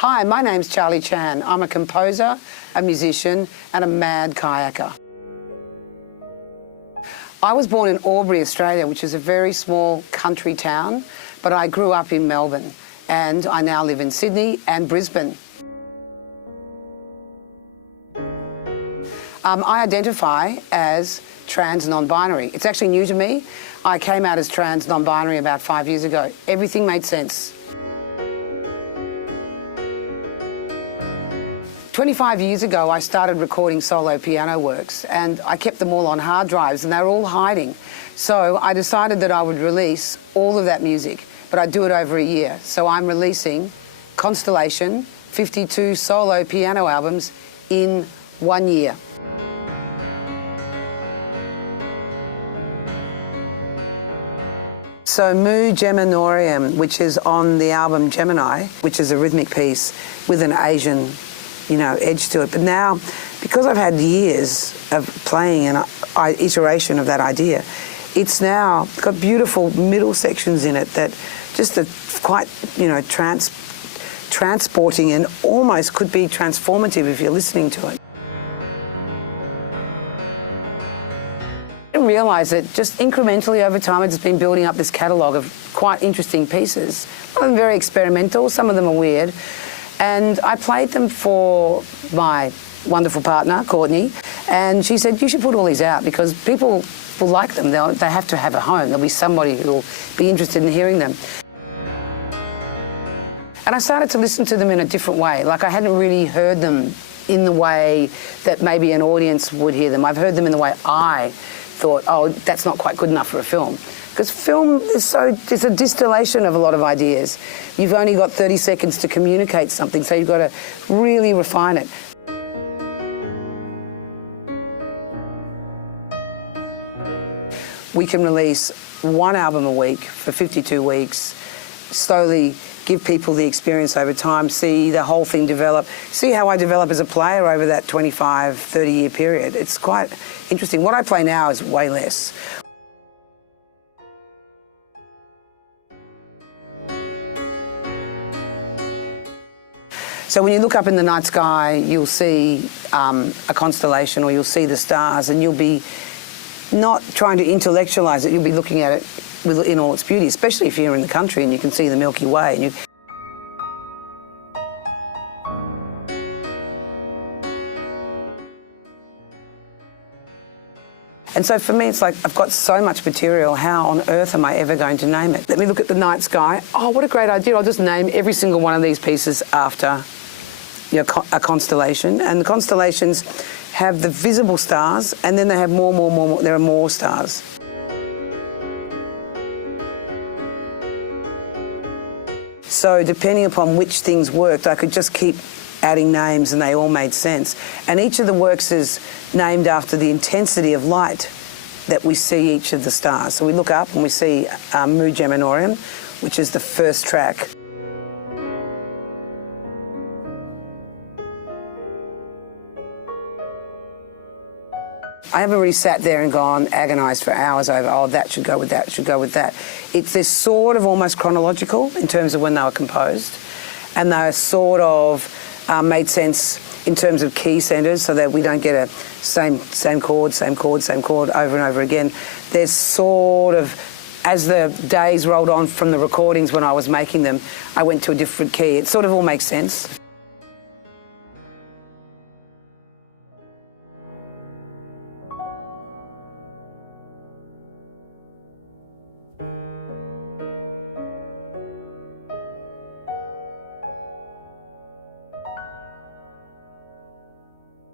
Hi, my name's Charlie Chan. I'm a composer, a musician and a mad kayaker. I was born in Albury, Australia, which is a very small country town, but I grew up in Melbourne and I now live in Sydney and Brisbane. I identify as trans non-binary. It's actually new to me. I came out as trans non-binary about 5 years ago. Everything made sense. 25 years ago, I started recording solo piano works and I kept them all on hard drives and they were all hiding. So I decided that I would release all of that music, but I'd do it over a year. So I'm releasing Constellation, 52 solo piano albums in 1 year. So Mu Geminorium, which is on the album Gemini, which is a rhythmic piece with an Asian edge to it. But now, because I've had years of playing an iteration of that idea, it's now got beautiful middle sections in it that just are quite, transporting and almost could be transformative if you're listening to it. I didn't realise that just incrementally over time I've just been building up this catalogue of quite interesting pieces. Some of them very experimental, some of them are weird. And I played them for my wonderful partner, Courtney, and she said, you should put all these out because people will like them. They have to have a home. There'll be somebody who will be interested in hearing them. And I started to listen to them in a different way. Like I hadn't really heard them in the way that maybe an audience would hear them. I've heard them in the way I thought, oh, that's not quite good enough for a film. Because film is it's a distillation of a lot of ideas. You've only got 30 seconds to communicate something, so you've got to really refine it. We can release one album a week for 52 weeks, slowly give people the experience over time, see the whole thing develop, see how I develop as a player over that 25, 30-year period. It's quite interesting. What I play now is way less. So when you look up in the night sky, you'll see a constellation or you'll see the stars and you'll be not trying to intellectualise it, you'll be looking at it in all its beauty, especially if you're in the country and you can see the Milky Way. And so for me, it's like, I've got so much material, how on earth am I ever going to name it? Let me look at the night sky. Oh, what a great idea. I'll just name every single one of these pieces after a constellation. And the constellations have the visible stars, and then they have more, there are more stars. So depending upon which things worked, I could just keep adding names and they all made sense. And each of the works is named after the intensity of light that we see each of the stars. So we look up and we see Mu Geminorium, which is the first track. I haven't really sat there and gone, agonised for hours over, oh, that should go with that, should go with that. They're sort of almost chronological in terms of when they were composed, and they're sort of made sense in terms of key centres so that we don't get a same chord over and over again. There's sort of, as the days rolled on from the recordings when I was making them, I went to a different key. It sort of all makes sense.